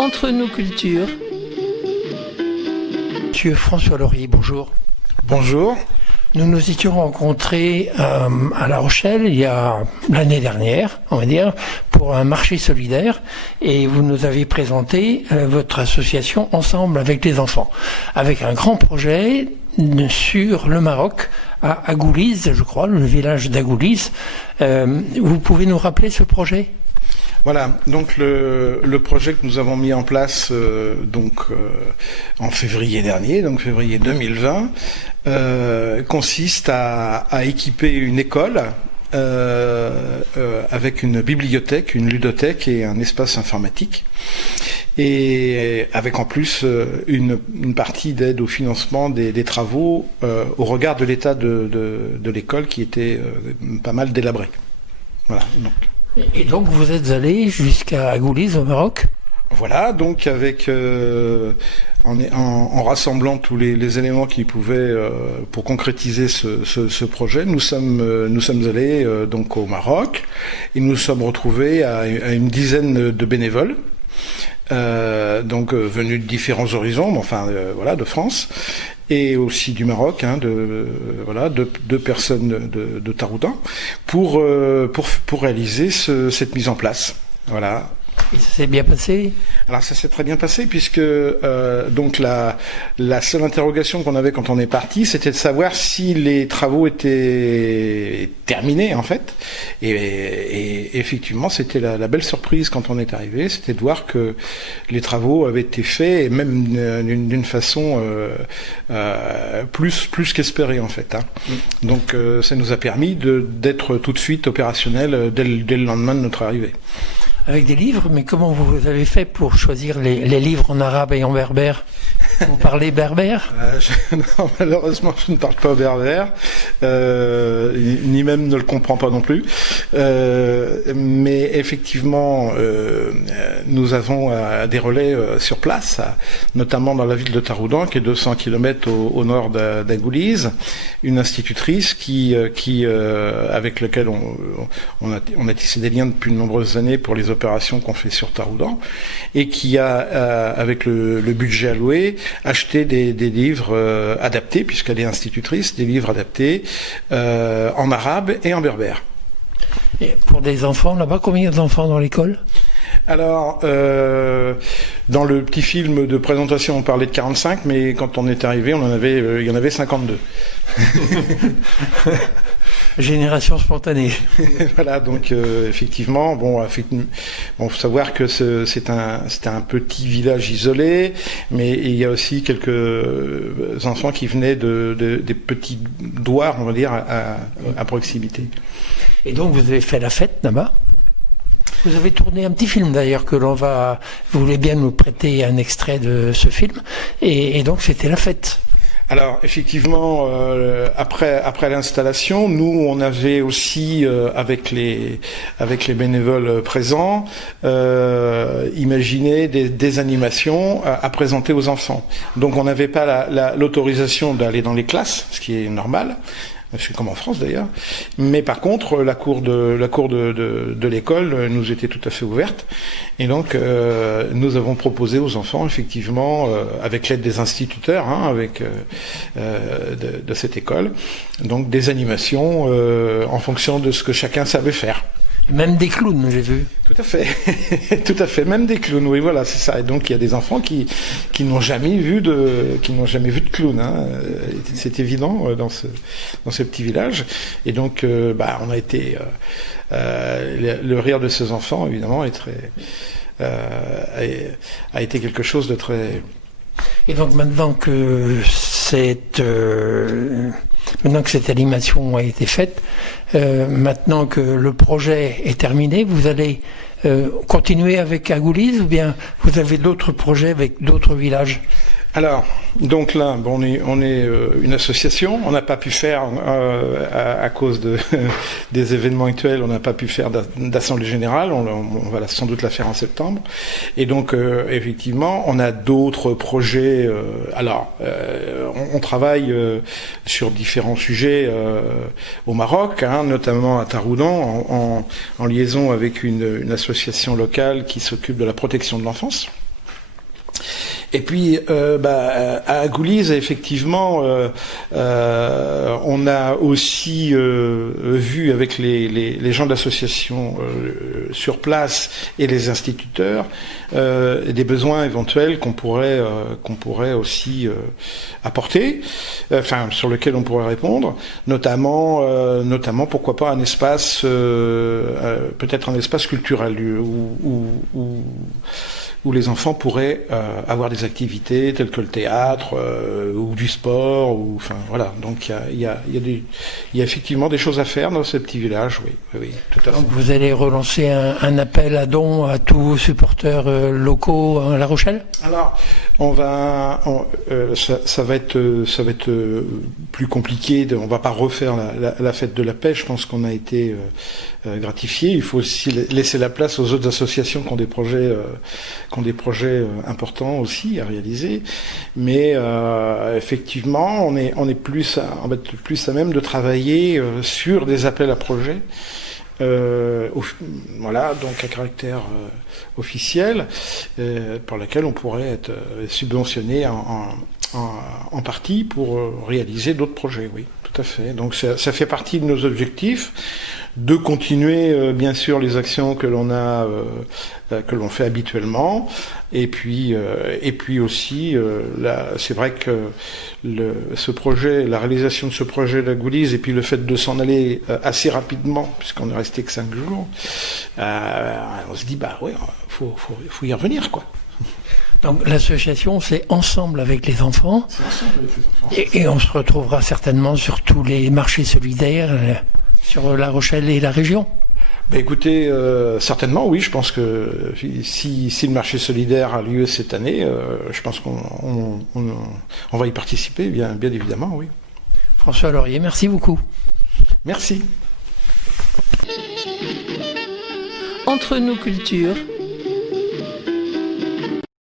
Entre nos cultures. Monsieur François Laurier, bonjour. Bonjour. Nous nous étions rencontrés à La Rochelle il y a l'année dernière, on va dire, pour un marché solidaire, et vous nous avez présenté votre association Ensemble avec les enfants, avec un grand projet sur le Maroc, à Agouliz, je crois, le village d'Agouliz. Vous pouvez nous rappeler ce projet ? Voilà, donc le projet que nous avons mis en place en février dernier, donc février 2020, consiste à équiper une école avec une bibliothèque, une ludothèque et un espace informatique, et avec en plus une partie d'aide au financement des travaux au regard de l'état de l'école qui était pas mal délabré. Voilà, donc. Et donc vous êtes allé jusqu'à Agouliz au Maroc ? Voilà, donc avec en rassemblant tous les éléments qui pouvaient pour concrétiser ce projet, nous sommes allés donc au Maroc et nous sommes retrouvés à une dizaine de bénévoles. Venus de différents horizons, de France et aussi du Maroc, deux personnes de Taroudan pour réaliser cette mise en place. Voilà. Et ça s'est bien passé ? Alors ça s'est très bien passé puisque la seule interrogation qu'on avait quand on est parti, c'était de savoir si les travaux étaient terminés en fait. Et effectivement, c'était la belle surprise quand on est arrivé, c'était de voir que les travaux avaient été faits et même d'une façon plus qu'espérée en fait. Donc ça nous a permis d'être tout de suite opérationnel dès le lendemain de notre arrivée. Avec des livres, mais comment vous avez fait pour choisir les livres en arabe et en berbère ? Vous parlez berbère ? Non, malheureusement, je ne parle pas berbère, ni même ne le comprends pas non plus. Mais effectivement, nous avons des relais sur place, notamment dans la ville de Taroudan, qui est 200 km au nord d'Agouliz, une institutrice avec laquelle on a tissé des liens depuis de nombreuses années pour les opérations qu'on fait sur Taroudan, et qui a, avec le budget alloué, acheté des livres adaptés, puisqu'elle est institutrice, des livres adaptés en arabe et en berbère. Et pour des enfants, là-bas, combien d'enfants dans l'école ? Alors, dans le petit film de présentation, on parlait de 45, mais quand on est arrivé, il y en avait 52. Génération spontanée. Voilà, donc effectivement, faut savoir que c'était un petit village isolé, mais il y a aussi quelques enfants qui venaient des petits douars, on va dire, à proximité. Et donc vous avez fait la fête là-bas ? Vous avez tourné un petit film d'ailleurs vous voulez bien nous prêter un extrait de ce film, et donc c'était la fête. Alors effectivement, après l'installation, nous on avait aussi avec les bénévoles présents imaginé des animations à présenter aux enfants. Donc on n'avait pas l'autorisation d'aller dans les classes, ce qui est normal. C'est comme en France d'ailleurs, mais par contre la cour de l'école nous était tout à fait ouverte, et donc nous avons proposé aux enfants effectivement avec l'aide des instituteurs de cette école, donc des animations en fonction de ce que chacun savait faire. Même des clowns, j'ai vu. Tout à fait, tout à fait. Même des clowns, oui, voilà, c'est ça. Et donc il y a des enfants qui n'ont jamais vu de clown. C'est évident dans ce petit village. Et donc, on a été le rire de ces enfants, évidemment, a été quelque chose de très. Et donc maintenant que cette animation a été faite, maintenant que le projet est terminé, vous allez continuer avec Agouliz, ou bien vous avez d'autres projets avec d'autres villages ? Alors, donc là, on est une association. On n'a pas pu faire, à cause des événements actuels, on n'a pas pu faire d'assemblée générale. On va sans doute la faire en septembre. Et donc, effectivement, on a d'autres projets. On travaille sur différents sujets au Maroc, notamment à Taroudan, en liaison avec une association locale qui s'occupe de la protection de l'enfance. Et puis, à Gouliz, effectivement, on a aussi vu avec les gens de l'association sur place et les instituteurs des besoins éventuels qu'on pourrait aussi apporter, sur lesquels on pourrait répondre, notamment pourquoi pas un espace, peut-être un espace culturel où les enfants pourraient avoir des activités telles que le théâtre ou du sport, voilà. Donc il y a effectivement des choses à faire dans ce petit village, oui, tout à fait. Donc vous allez relancer un appel à dons à tous vos supporters locaux à La Rochelle? Alors ça va être plus compliqué. On va pas refaire la fête de la pêche. Je pense qu'on a été gratifié. Il faut aussi laisser la place aux autres associations qui ont des projets importants aussi à réaliser. Mais effectivement, on va être plus à même de travailler sur des appels à projets. Voilà, donc à caractère officiel, pour laquelle on pourrait être subventionné en partie pour réaliser d'autres projets, oui, tout à fait. Donc ça fait partie de nos objectifs, de continuer bien sûr les actions que l'on fait habituellement, et puis aussi c'est vrai que ce projet, la réalisation de ce projet de la Gouliz, et puis le fait de s'en aller assez rapidement, puisqu'on est resté que 5 jours, on se dit faut y revenir, quoi. Donc l'association, c'est ensemble avec les enfants. C'est ensemble avec les enfants. Et on se retrouvera certainement sur tous les marchés solidaires sur La Rochelle et la région. Écoutez, certainement, oui. Je pense que si le marché solidaire a lieu cette année, je pense qu'on va y participer, bien évidemment, oui. François Laurier, merci beaucoup. Merci. Entre nous cultures,